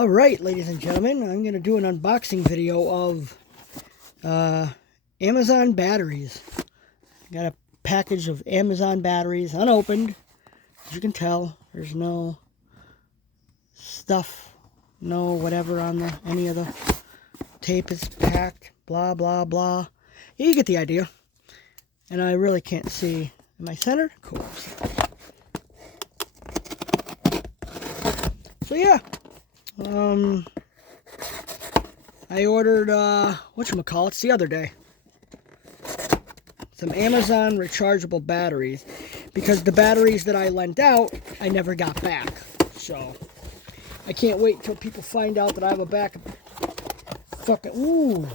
Alright, ladies and gentlemen, I'm going to do an unboxing video of Amazon batteries. Got a package of Amazon batteries, unopened. As you can tell, there's no stuff, no whatever on any of the tape is packed, blah, blah, blah. You get the idea. And I really can't see. Am I centered? Cool. So yeah. I ordered, whatchamacallits the other day. Some Amazon rechargeable batteries. Because the batteries that I lent out, I never got back. So, I can't wait until people find out that I have a backup. Fucking, ooh.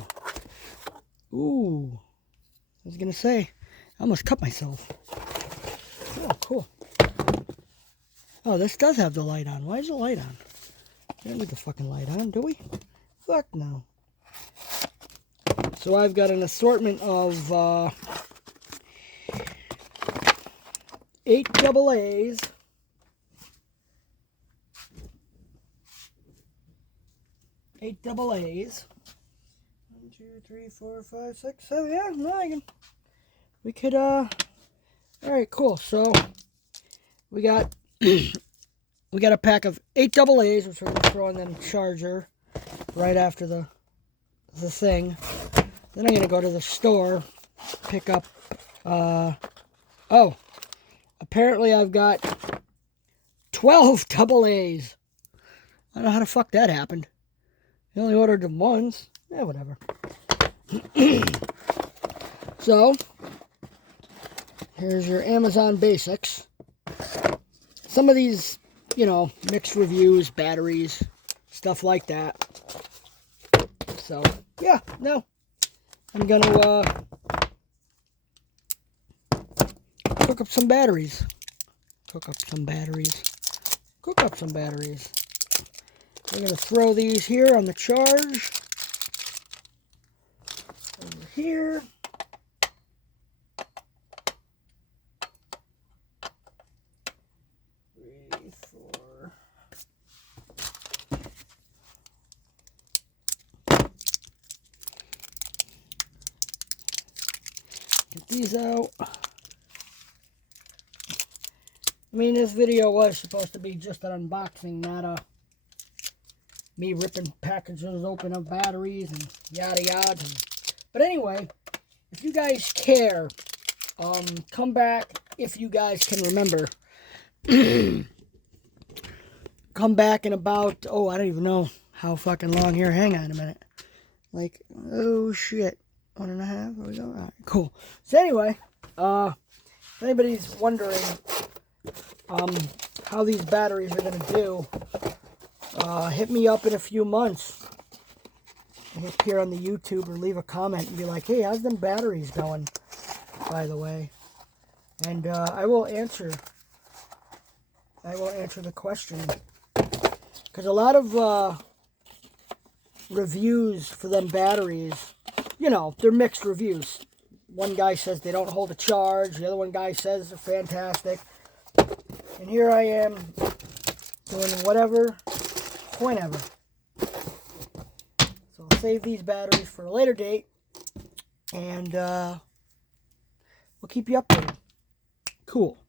Ooh. I was gonna say, I almost cut myself. Oh, cool. Oh, this does have the light on. Why is the light on? We don't need the fucking light on, do we? Fuck no. So I've got an assortment of 8 AA's. 8 AA's. 1, 2, 3, 4, 5, 6, 7. Yeah, no, we could, alright, cool. So, we got we got a pack of 8 AA's, which we're going to throw in the charger right after the thing. Then I'm going to go to the store, pick up, oh, apparently I've got 12 AA's. I don't know how the fuck that happened. I only ordered them once. Yeah, whatever. So, here's your Amazon basics. Some of these, you know, mixed reviews, batteries, stuff like that. So, yeah, no. I'm gonna cook up some batteries. Cook up some batteries. Cook up some batteries. We're gonna throw these here on the charge. Over here. Get these out. I mean, this video was supposed to be just an unboxing, not me ripping packages open of batteries and yada yada. But anyway, if you guys care, come back if you guys can remember. Come back in about, oh, I don't even know how fucking long here. Hang on a minute. Like, oh shit. 1.5, there we go. Alright, cool. So anyway, if anybody's wondering how these batteries are going to do, hit me up in a few months. Hit here on the YouTube or leave a comment and be like, hey, how's them batteries going, by the way? And I will answer the question. Because a lot of reviews for them batteries, you know, they're mixed reviews. One guy says they don't hold a charge. The other one guy says they're fantastic. And here I am doing whatever, whenever. So I'll save these batteries for a later date. And we'll keep you updated. Cool.